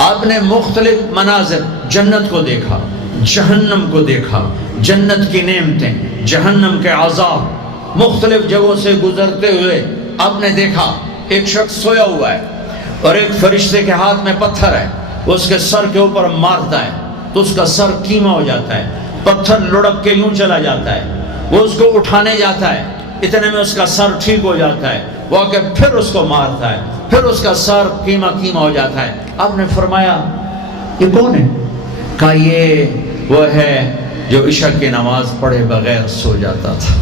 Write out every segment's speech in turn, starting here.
آپ نے مختلف مناظر، جنت کو دیکھا، جہنم کو دیکھا، جنت کی نعمتیں، جہنم کے عذاب، مختلف جگہوں سے گزرتے ہوئے آپ نے دیکھا ایک شخص سویا ہوا ہے اور ایک فرشتے کے ہاتھ میں پتھر ہے، وہ اس کے سر کے اوپر مارتا ہے تو اس کا سر کیما ہو جاتا ہے، پتھر لڑک کے یوں چلا جاتا ہے، وہ اس کو اٹھانے جاتا ہے، اتنے میں اس کا سر ٹھیک ہو جاتا ہے، وہ آ کے پھر اس کو مارتا ہے، پھر اس کا سر کیما ہو جاتا ہے۔ آپ نے فرمایا یہ کون ہے؟ کہا یہ وہ ہے جو عشاء کی نماز پڑھے بغیر سو جاتا تھا،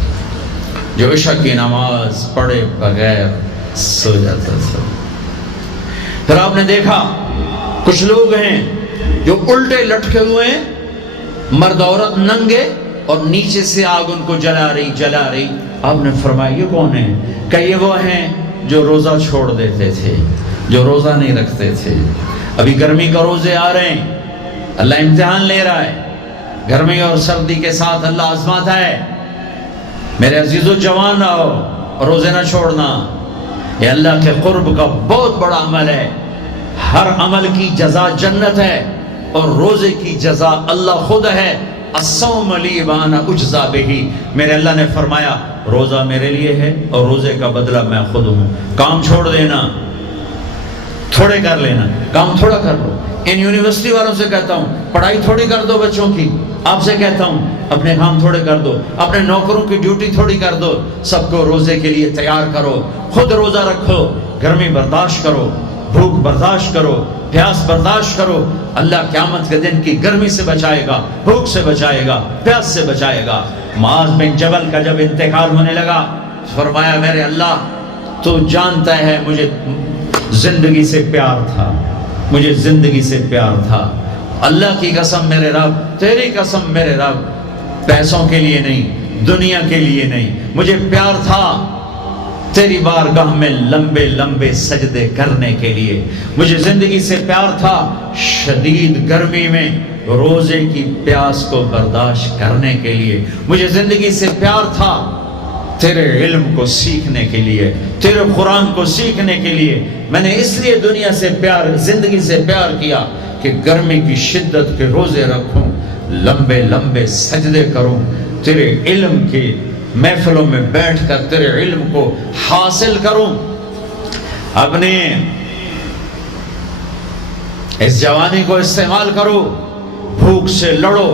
جو عشاء کی نماز پڑھے بغیر سو جاتا تھا۔ پھر آپ نے دیکھا کچھ لوگ ہیں جو الٹے لٹکے ہوئے ہیں، مرد عورت ننگے، اور نیچے سے آگ ان کو جلا رہی۔ آپ نے فرمایا یہ کون ہے؟ کہ یہ وہ ہیں جو روزہ چھوڑ دیتے تھے، جو روزہ نہیں رکھتے تھے۔ ابھی گرمی کا روزے آ رہے ہیں، اللہ امتحان لے رہا ہے، گرمی اور سردی کے ساتھ اللہ آزماتا ہے۔ میرے عزیزو جوان رہو، روزے نہ چھوڑنا، یہ اللہ کے قرب کا بہت بڑا عمل ہے۔ ہر عمل کی جزا جنت ہے اور روزے کی جزا اللہ خود ہے۔ الصوم لی وانا اجزا بہ، میرے اللہ نے فرمایا روزہ میرے لیے ہے اور روزے کا بدلہ میں خود ہوں۔ کام چھوڑ دینا، تھوڑے کر لینا، کام تھوڑا کر لو۔ ان یونیورسٹی والوں سے کہتا ہوں پڑھائی تھوڑی کر دو بچوں کی، آپ سے کہتا ہوں اپنے کام تھوڑے کر دو، اپنے نوکروں کی ڈیوٹی تھوڑی کر دو، سب کو روزے کے لیے تیار کرو، خود روزہ رکھو، گرمی برداشت کرو، بھوک برداشت کرو، پیاس برداشت کرو۔ اللہ قیامت کے دن کی گرمی سے بچائے گا، بھوک سے بچائے گا، پیاس سے بچائے گا۔ معاذ بن جبل کا جب انتقال ہونے لگا، فرمایا میرے اللہ تو جانتا ہے مجھے زندگی سے پیار تھا، مجھے زندگی سے پیار تھا، اللہ کی قسم میرے رب، تیری قسم میرے رب، پیسوں کے لیے نہیں، دنیا کے لیے نہیں، مجھے پیار تھا تیری بارگاہ میں لمبے لمبے سجدے کرنے کے لیے، مجھے زندگی سے پیار تھا شدید گرمی میں روزے کی پیاس کو برداشت کرنے کے لیے، مجھے زندگی سے پیار تھا تیرے علم کو سیکھنے کے لیے، تیرے قرآن کو سیکھنے کے لیے۔ میں نے اس لیے دنیا سے پیار، زندگی سے پیار کیا کہ گرمی کی شدت کے روزے رکھوں، لمبے لمبے سجدے کروں، تیرے علم کی محفلوں میں بیٹھ کر تیرے علم کو حاصل کروں۔ اپنے اس جوانی کو استعمال کرو، بھوک سے لڑو،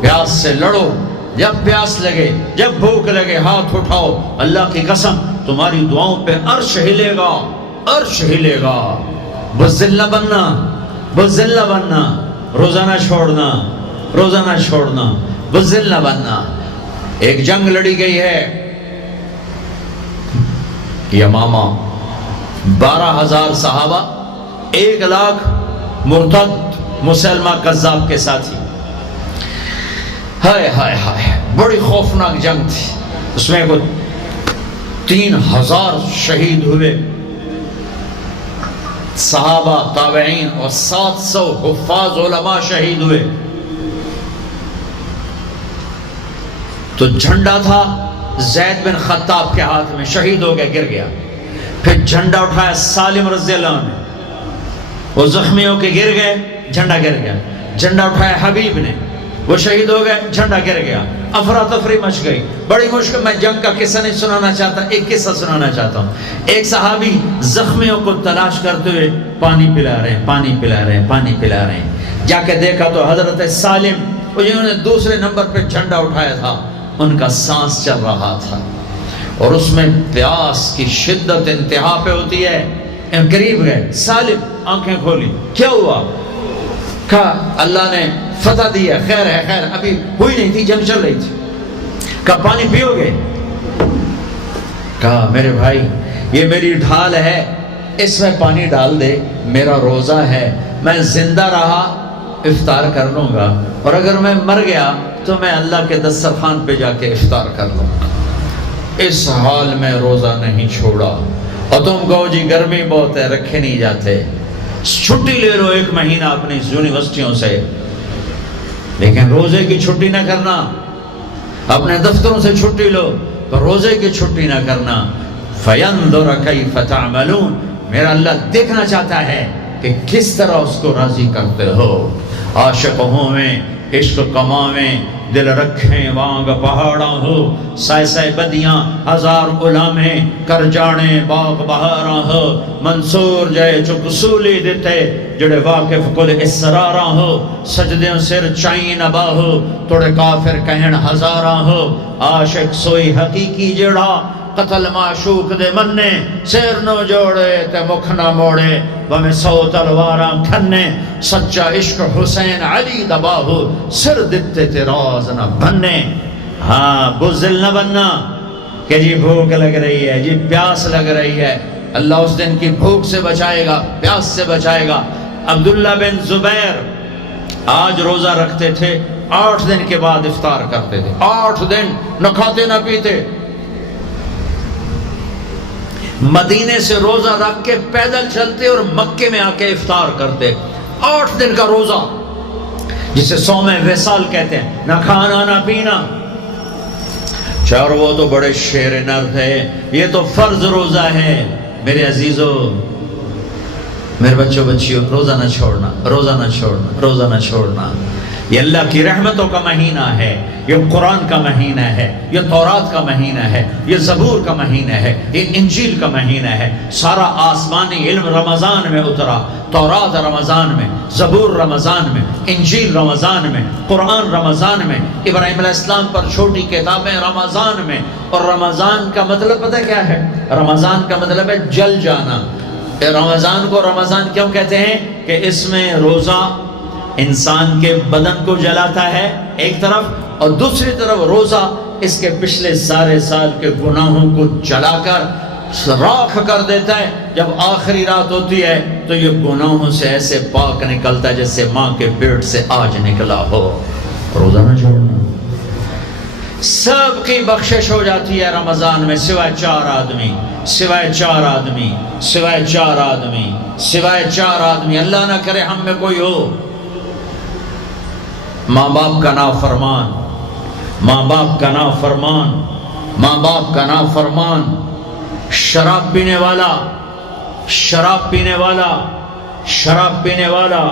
پیاس سے لڑو، جب پیاس لگے، جب بھوک لگے ہاتھ اٹھاؤ، اللہ کی قسم تمہاری دعاؤں پہ عرش ہلے گا، عرش ہلے گا۔ بزدل نہ بننا، بزدل نہ بننا، روزہ نہ چھوڑنا، روزہ نہ چھوڑنا، بزدل نہ بننا۔ ایک جنگ لڑی گئی ہے یمامہ، 12,000 صحابہ، 1,00,000 مرتد مسلمہ کذاب کے ساتھی۔ ہائے ہائے ہائے، بڑی خوفناک جنگ تھی، اس میں 3,000 شہید ہوئے، صحابہ، تابعین اور 700 حفاظ علماء شہید ہوئے۔ تو جھنڈا تھا زید بن خطاب کے ہاتھ میں، شہید ہو گیا، گر گیا۔ پھر جھنڈا اٹھایا سالم رضی اللہ عنہ نے، وہ زخمی ہو کے گر گئے، جھنڈا گر گیا۔ جھنڈا اٹھایا حبیب نے، وہ شہید ہو گئے، جھنڈا گر گیا۔ افراتفری مچ گئی، بڑی مشکل۔ میں جنگ کا قصہ نہیں سنانا چاہتا، ایک قصہ سنانا چاہتا ہوں۔ ایک صحابی زخمیوں کو تلاش کرتے ہوئے پانی پلا رہے ہیں، پانی پلا رہے ہیں، پانی پلا رہے ہیں۔ جا کے دیکھا تو حضرت سالم، جنہوں نے دوسرے نمبر پہ جھنڈا اٹھایا تھا، ان کا سانس چل رہا تھا اور اس میں پیاس کی شدت انتہا پہ ہوتی ہے۔ قریب گئے، سالم آنکھیں کھولی، کیا ہوا؟ کہا اللہ نے فتح دی ہے، خیر ہے، خیر ابھی ہوئی نہیں تھی، جنگ چل رہی تھی۔ کہا پانی پیو گے؟ کہا میرے بھائی یہ میری ڈھال ہے، اس میں پانی ڈال دے، میرا روزہ ہے، میں زندہ رہا افطار کر لوں گا، اور اگر میں مر گیا تو میں اللہ کے دسترخوان پہ جا کے افطار کر لوں گا۔ اس حال میں روزہ نہیں چھوڑا۔ اور تم کہو جی گرمی بہت ہے، رکھے نہیں جاتے، چھٹی لے لو 1 مہینہ اپنی یونیورسٹیوں سے، لیکن روزے کی چھٹی نہ کرنا۔ اپنے دفتروں سے چھٹی لو تو روزے کی چھٹی نہ کرنا۔ فَيَنْظُرَ كَيْفَ تَعْمَلُونَ، میرا اللہ دیکھنا چاہتا ہے کہ کس طرح اس کو راضی کرتے ہو. عاشق ہویں، عشق کماویں، دل رکھیں وانگ پہاڑاں ہو، سائے سائے بدیاں ہزار غلامیں کر جانے باغ بہاراں ہو. منصور جائے چک سولی دیتے جڑے واقف کل اسراراں ہو. سجدیں سر چائیں نبا ہو، توڑے کافر کہن ہزاراں ہو. عاشق سوئی حقیقی جڑا قتل معشوق دے مننے، سیر نو جوڑے تے مکھ نہ موڑے، بمیں 100 تلواراں کھنے. سچا عشق حسین علی دباہو، سر دتے تے راز نہ بننے. ہاں بزدل نہ بننا کہ جی بھوک لگ رہی ہے، جی پیاس لگ رہی ہے. اللہ اس دن کی بھوک سے بچائے گا، پیاس سے بچائے گا. عبداللہ بن زبیر آج روزہ رکھتے تھے، 8 دن کے بعد افطار کرتے تھے. 8 دن نہ کھاتے نہ پیتے. مدینے سے روزہ رکھ کے پیدل چلتے اور مکے میں آ کے افطار کرتے. 8 دن کا روزہ جسے صوم وصال کہتے ہیں، نہ کھانا نہ پینا. چار وہ تو بڑے شیر نر تھے، یہ تو فرض روزہ ہے. میرے عزیزو، میرے بچوں بچیوں، روزہ نہ چھوڑنا، روزہ نہ چھوڑنا، روزہ نہ چھوڑنا. یہ اللہ کی رحمتوں کا مہینہ ہے، یہ قرآن کا مہینہ ہے، یہ تورات کا مہینہ ہے، یہ زبور کا مہینہ ہے، یہ انجیل کا مہینہ ہے. سارا آسمانی علم رمضان میں اترا. تورات رمضان میں، زبور رمضان میں، انجیل رمضان میں، قرآن رمضان میں، ابراہیم علیہ السلام پر چھوٹی کتابیں رمضان میں. اور رمضان کا مطلب پتہ کیا ہے؟ رمضان کا مطلب ہے جل جانا. رمضان کو رمضان کیوں کہتے ہیں؟ کہ اس میں روزہ انسان کے بدن کو جلاتا ہے ایک طرف، اور دوسری طرف روزہ اس کے پچھلے سارے سال کے گناہوں کو جلا کر راکھ کر دیتا ہے. جب آخری رات ہوتی ہے تو یہ گناہوں سے ایسے پاک نکلتا ہے جیسے ماں کے پیٹ سے آج نکلا ہو. روزہ نہ چھوڑنا. سب کی بخشش ہو جاتی ہے رمضان میں، سوائے 4 آدمی، سوائے 4 آدمی، سوائے 4 آدمی، سوائے 4 آدمی. اللہ نہ کرے ہم میں کوئی ہو. ماں باپ کا نافرمان، ماں باپ کا نافرمان، ماں باپ کا نافرمان، شراب پینے والا، شراب پینے والا، شراب پینے والا،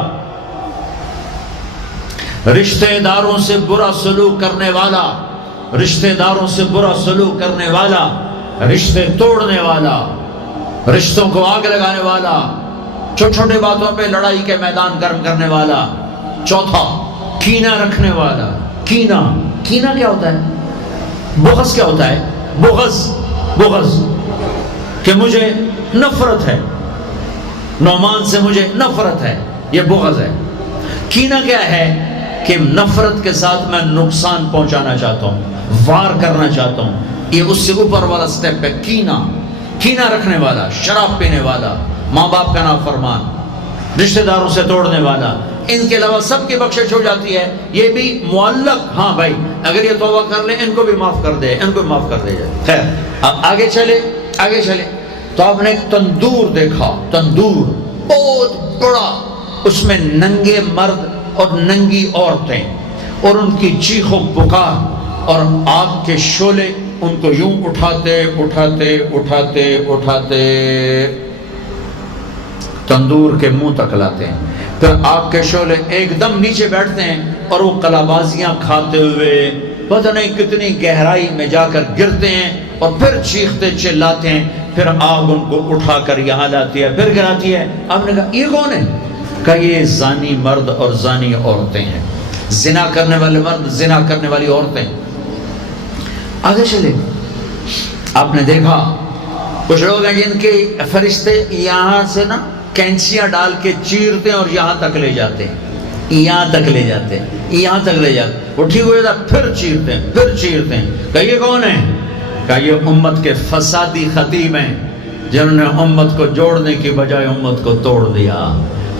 رشتہ داروں سے برا سلوک کرنے والا، رشتہ داروں سے برا سلوک کرنے والا، رشتے توڑنے والا، رشتوں کو آگ لگانے والا، چھوٹی چھوٹی باتوں پہ لڑائی کے میدان گرم کرنے والا. چوتھا، کینہ رکھنے والا. کینہ، کینہ کیا ہوتا ہے؟ بغض کیا ہوتا ہے؟ بغض، بغض کہ مجھے نفرت ہے، نعمان سے مجھے نفرت ہے، یہ بغض ہے. کینہ کیا ہے؟ کہ نفرت کے ساتھ میں نقصان پہنچانا چاہتا ہوں، وار کرنا چاہتا ہوں. یہ اس سے اوپر والا سٹیپ ہے کینہ. کینہ رکھنے والا، شراب پینے والا، ماں باپ کا نافرمان، رشتہ داروں سے توڑنے والا. ان کے علاوہ سب کی بخشش ہو جاتی ہے. یہ بھی معلق، ہاں بھائی اگر یہ توبہ کر لیں ان کو بھی معاف کر دے، ان کو بھی معاف کر دے جائے. خیر اب آگے چلے، آگے چلے تو آپ نے ایک تندور دیکھا. تندور بہت بڑا، اس میں ننگے مرد اور ننگی عورتیں اور ان کی چیخ و پکار اور آگ کے شعلے ان کو یوں اٹھاتے اٹھاتے اٹھاتے اٹھاتے تندور کے منہ تک لاتے ہیں. پھر آگ کے شعلے ایک دم نیچے بیٹھتے ہیں اور وہ قلابازیاں کھاتے ہوئے پتہ نہیں کتنی گہرائی میں جا کر گرتے ہیں اور پھر چیختے چلاتے ہیں. پھر آگ ان کو اٹھا کر یہاں لاتی ہے، پھر گراتی ہے. آپ نے کہا یہ کون ہے؟ کہ یہ زانی مرد اور زانی عورتیں ہیں، زنا کرنے والے مرد، زنا کرنے والی عورتیں. آگے چلے، آپ نے دیکھا کچھ لوگ ہیں جن کے فرشتے یہاں سے نا کینچیاں ڈال کے چیرتے ہیں اور یہاں تک لے جاتے ہیں، یہاں تک لے جاتے ہیں، یہاں تک لے جاتے ہیں. وہ ٹھیک ہو جاتا پھر چیرتے ہیں، پھر چیرتے ہیں. کہ یہ کون ہے؟ کہ یہ امت کے فسادی خطیب ہیں جنہوں نے امت کو جوڑنے کی بجائے امت کو توڑ دیا.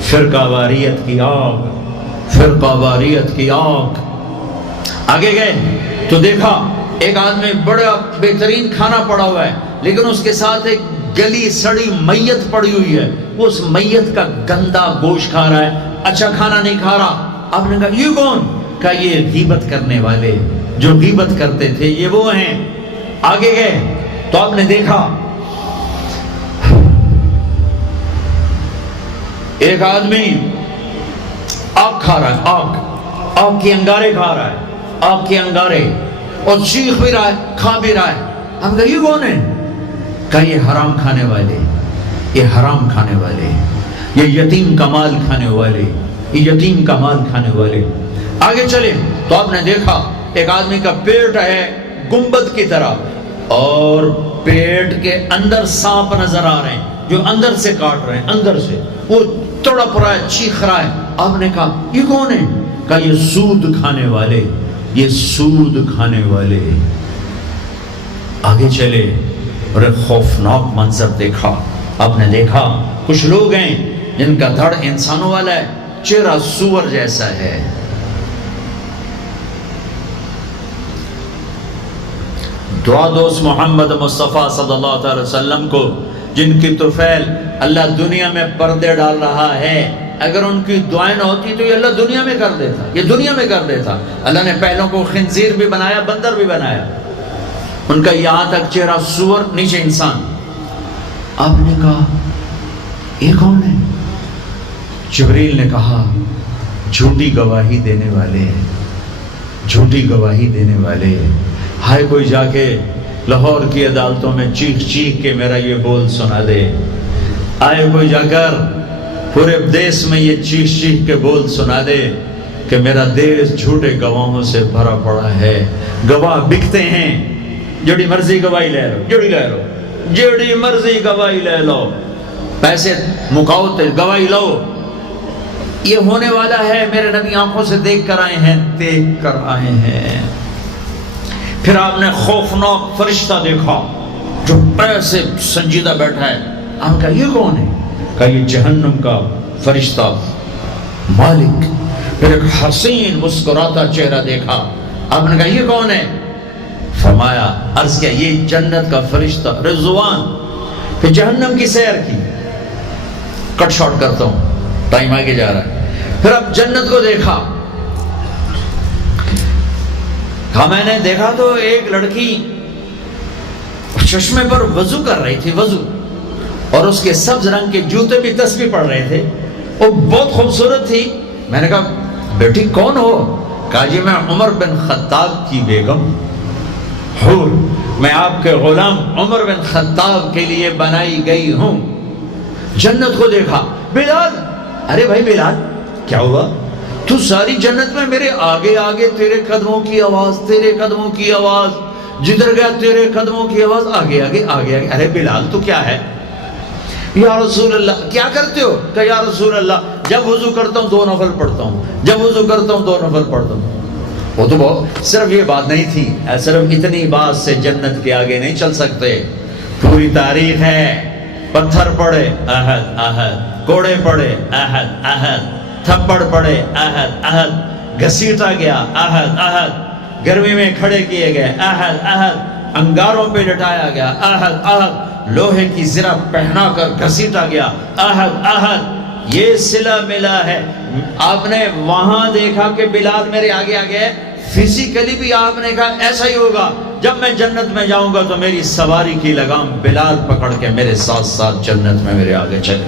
فرقہ واریت کی آگ، فرقہ واریت کی آگ. آگے گئے تو دیکھا ایک آدمی بڑا بہترین کھانا پڑا ہوا ہے، لیکن اس کے ساتھ ایک گلی سڑی میت پڑی ہوئی ہے. وہ اس میت کا گندا گوشت کھا رہا ہے، اچھا کھانا نہیں کھا رہا. آپ نے کہا یہ کون؟ کہا یہ غیبت کرنے والے، جو غیبت کرتے تھے یہ وہ ہیں. آگے گئے تو آپ نے دیکھا ایک آدمی آگ کھا رہا ہے، آگ کے انگارے کھا رہا ہے، آگ کے انگارے، اور چیخ بھی رہا ہے، کھا بھی رہا ہے۔ ہم کہا یہ کون ہے؟ کہا یہ حرام کھانے والے، یہ حرام کھانے والے، یہ یتیم کا مال کھانے والے، یہ یتیم کا مال کھانے والے۔ آگے چلے تو آپ نے دیکھا ایک آدمی کا پیٹ ہے گنبد کی طرح، اور پیٹ کے اندر سانپ نظر آ رہے ہیں جو اندر سے کاٹ رہے ہیں، اندر سے وہ تڑپ رہا ہے، چیخ رہا ہے۔ آپ نے کہا یہ کون ہے؟ کہا یہ سود کھانے والے، یہ سود کھانے والے۔ آگے چلے اور ایک خوفناک منظر دیکھا۔ آپ نے دیکھا کچھ لوگ ہیں جن کا دھڑ انسانوں والا ہے، چہرہ سور جیسا ہے۔ دعا دوست محمد مصطفیٰ صلی اللہ تعالی وسلم کو، جن کی طفیل اللہ دنیا میں پردے ڈال رہا ہے، اگر ان کی دعائیں نہ ہوتی تو یہ اللہ دنیا میں کر دیتا، یہ دنیا میں کر دیتا۔ اللہ نے پہلوں کو خنزیر بھی بنایا، بندر بھی بنایا، ان کا یہاں تک چہرہ سور، نیچے انسان۔ آپ نے کہا یہ کون ہے؟ جبریل نے کہا جھوٹی گواہی دینے والے، جھوٹی گواہی دینے والے۔ ہائے کوئی جا کے لاہور کی عدالتوں میں چیخ چیخ کے میرا یہ بول سنا دے، آئے کوئی جا کر پورے دیش میں یہ چیخ چیخ کے بول سنا دے کہ میرا دیش جھوٹے گواہوں سے بھرا پڑا ہے، گواہ بکتے ہیں، جڑی مرضی گواہی لے لو، جڑی مرضی گواہی لے لو، پیسے مکاؤ تے گواہی لو۔ یہ ہونے والا ہے، میرے نبی آنکھوں سے دیکھ کر آئے ہیں، دیکھ کر آئے ہیں۔ پھر آپ نے خوفناک فرشتہ دیکھا جو ایسے سنجیدہ بیٹھا ہے۔ آپ کہا یہ کون ہے؟ کہا یہ جہنم کا فرشتہ مالک۔ پھر ایک حسین مسکراتا چہرہ دیکھا۔ آپ نے کہا یہ کون ہے؟ فرمایا، عرض کیا یہ جنت کا فرشتہ رضوان۔ پھر جہنم کی سیر کی، کٹ شارٹ کرتا ہوں، ٹائم آگے جا رہا ہے۔ پھر اب جنت کو دیکھا، کہا میں نے دیکھا تو ایک لڑکی چشمے پر وضو کر رہی تھی، وضو، اور اس کے سبز رنگ کے جوتے بھی تسبیح پڑھ رہے تھے، وہ بہت خوبصورت تھی۔ میں نے کہا بیٹی کون ہو؟ کہا جی میں عمر بن خطاب کی بیگم حور، میں آپ کے غلام عمر بن خطاب کے لیے بنائی گئی ہوں۔ جنت کو دیکھا، بلال، ارے بھائی بلال کیا ہوا؟ تو ساری جنت میں میرے آگے آگے، تیرے قدموں کی آواز، تیرے قدموں کی آواز، جدھر گیا تیرے قدموں کی آواز، آگے آگے آگے آگے۔ ارے بلال تو کیا ہے؟ یا رسول اللہ کیا کرتے ہو؟ کہ یا رسول اللہ جب وضو کرتا ہوں 2 نفل پڑھتا ہوں، جب وضو کرتا ہوں 2 نفل پڑھتا ہوں۔ وہ تو بہت، صرف یہ بات نہیں تھی، صرف اتنی بات سے جنت کے آگے نہیں چل سکتے، پوری تاریخ ہے۔ پتھر پڑے احد احد، کوڑے پڑے احد احد، تھپڑ پڑے احد احد، گھسیٹا گیا احد احد، گرمی میں کھڑے کیے گئے احد احد، انگاروں پہ لٹایا گیا احد احد، لوہے کی زرہ پہنا کر گھسیٹا گیا احد احد۔ یہ صلہ ملا ہے۔ آپ نے وہاں دیکھا کہ بلال میرے آگے آگے ہے، فزیکلی بھی آپ نے کہا ایسا ہی ہوگا، جب میں جنت میں جاؤں گا تو میری سواری کی لگام بلال پکڑ کے میرے ساتھ ساتھ جنت میں میرے آگے چلے۔